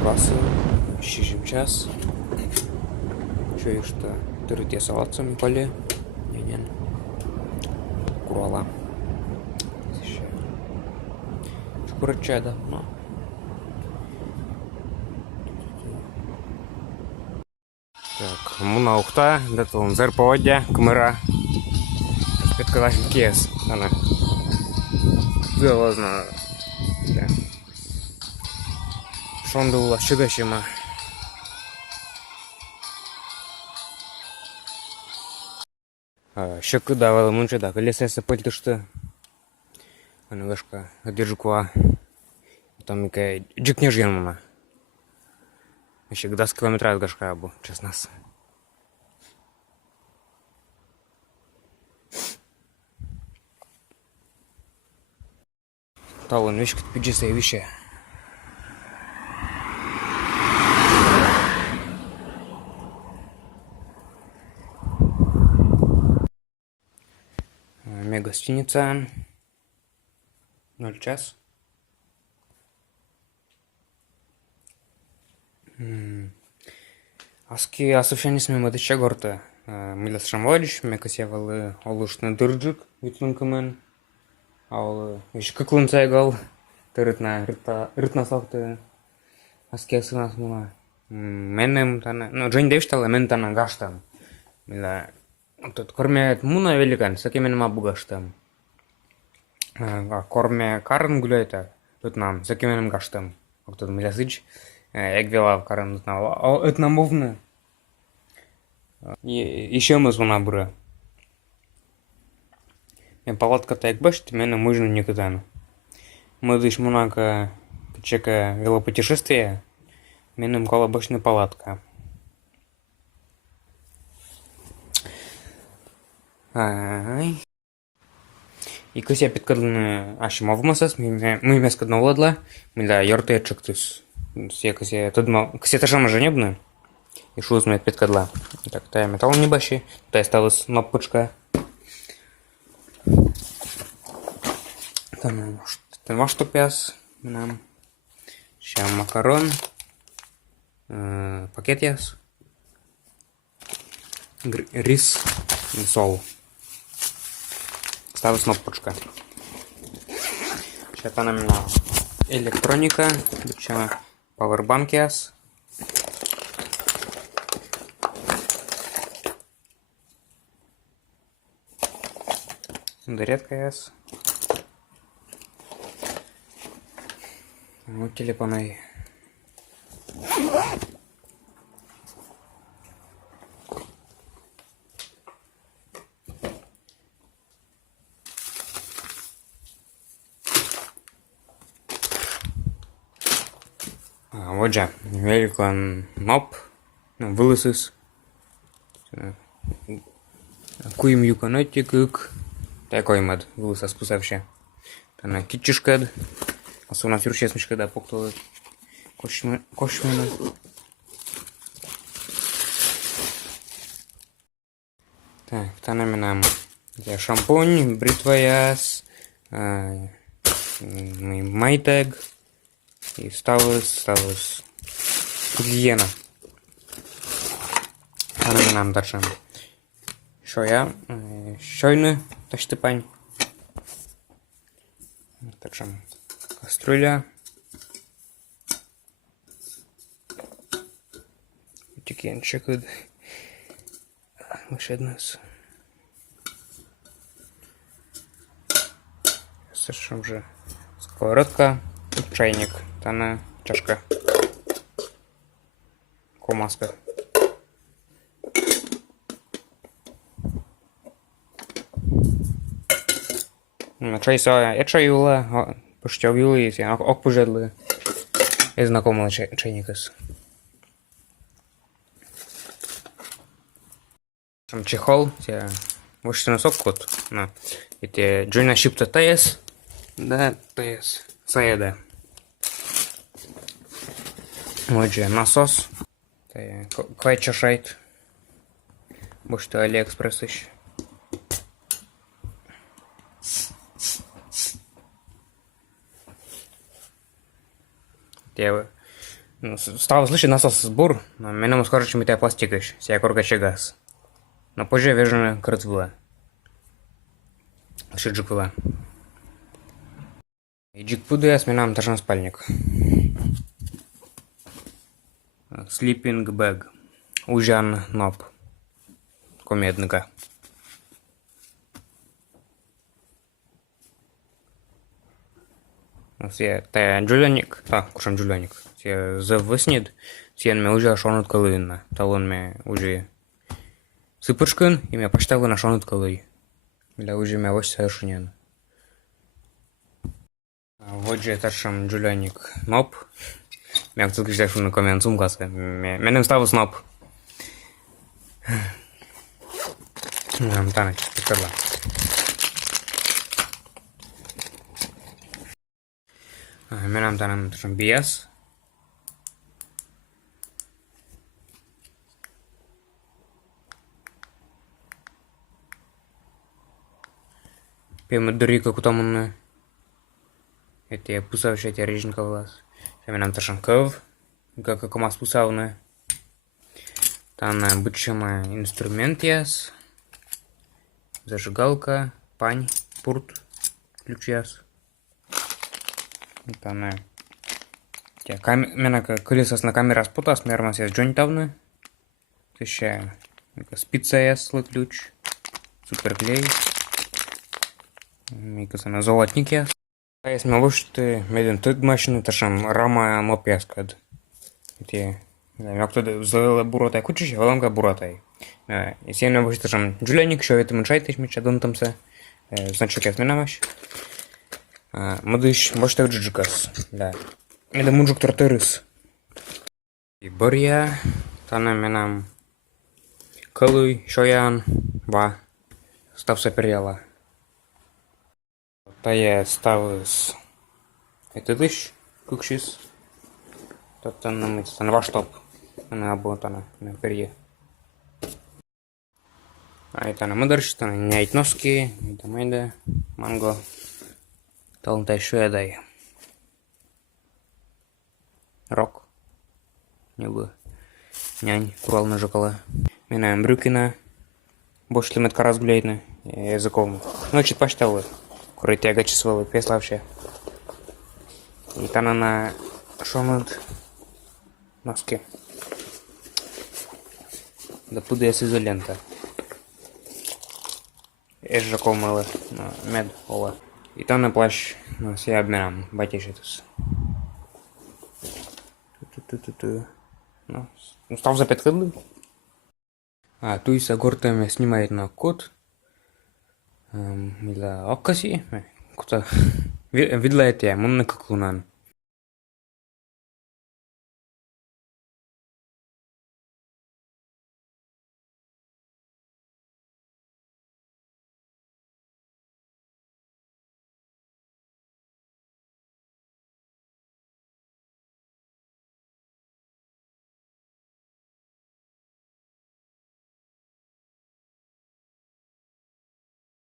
Burası şişimчас. Şöyle işte tırıtya salatsam Николе. Ненен. Курала. Чукурачада. Так, муна ухта, де-то он зер поводя, камера. Підкалашим кес. Она. Вилазна. Шонда ула щудащима. Щеку давала мунчада, колесо пальтышты. Она гашка, держу ква. Там якая джикне жьянмана. Еще 10 километров от гашка абу, честно. Талон вещь пиджисая вещи. Гостиница 0 час. Аски асыфшани смема дыча горта. Милас шамвадич, мекасевалы олушны дырджик витнункамен. Ал еш кыклын сайгал. Тырытна рытна сафты. Аски асынас муна. Менем тана, ну жень девштала мен тана гаштам. Мила тут кормят муна великан, сакемен абу гаштам. Корме карын гуляйта. Тут нам сакеменем гаштам. Тут милясыч. Як вела карын знала. Это намовно. Еще мы звона бура. Палатка так башит, меня можно никогда. Мы дышь монако чека велопутешествие. Меня кола башня палатка. И кось я підкладно ашимо в масас, ми м'яско навладла, міля йортечок тус. Якось я тут мав, кось я тажама женебна. І шуз ми підкладла. Так, та я метал не бачи, та я сталась кнопочка. Там ваш топяс, нам. Ще макарон. Пакет яс. Рис і сол. Ставить кнопочка. Сейчас она меня электроника, сейчас пауэрбанк яс. Зарядка яс. Ну телефоны. Отже, великан ноп, вилисис. Куїм юканотик, такой мед, вилиса спусавши. Та на кітчишкед, а су на фюрчесмичка да поктоли кошмена. Так, та нам шампунь, бритва яс, майтег. І ставилось гігієна. А нам дальше. Що я? Щойно та штипань. Дальше. Каструля. Тікенчик. Лише однес. Все, що вже сковородка. Чайник, тана чашка, комаска. Чай соя, я чаюла, поштовюли, ок пожедли. Я знакомий чайникас. Там чехол, я вышли на сок кот, на, эти джойна шипта таяс, да, таяс, саяда. Отже, насос. Квайча шайт. Бо що Аліекспрес іще. Ну, стал слышать насос сбор, но меня скоро чем это пластикаш, сия корка газ. Но позже вижу крыцвула. Шиджикула. И джикпуду я сменам тажан спальник. Sleeping bag. Ужан ноп. Комедника. Се та джуляник, кушам джуляник. Се завыснет, сен ме уже шонут калына. Талон ме уже сыпышкын, и ме почтавы на шонут калы. Для уже ме воч совершенен. Вот же ташам джуляник ноп. Ме актук ждешь на комент сумкасы. Менем ставу сноп. Танач, пикарла. Менем танам ташам биас. Пема дырика кутамунна. Это я пусавшая эти реженка влас. Менем ташам ков. Как комас пусавна. Там бычама инструмент яс. Зажигалка, пань, пурт, ключ яс. Там меня колесо на камера спутас, мермас яс джонь тавны. Еще спица яс ключ, суперклей. Микаса на золотник яс. А если мы ты меден тут машину, то шам рама моп яс кад. Это як то злила буротай кучиш, воломка буротай. Если я не вышли, там джуляник, что это меньшай тысяч меча дон там се, значит я сменамаш. Мадыш, может так джиджикас, да. Это муджук тортырыс. И борья, тана менам калуй, шоян, ва, став саперьяла. Та я ставыс. Это дыш, кукшис. Тот там ваш топ. Она обмотана на перье. А это на мыдырш, это нять носки, это майда, манго. Талантай шуядай. Рок. Не бы. Нянь, курал на жокола. Минаем брюкина. Больше ли метка разгуляйна. Языком. Ночит почтовый. Куры тяга часовой, пеславшая. И там она шонут носки. Да пуда я с изолента. Ежжаков мыло, мед, ола. И там на плащ, все обменам, батишитус. Ну, стал за 5 ходу. Туиса гортами снимает на код. Для окаси. Куда? Видла это я, мон на как лунан.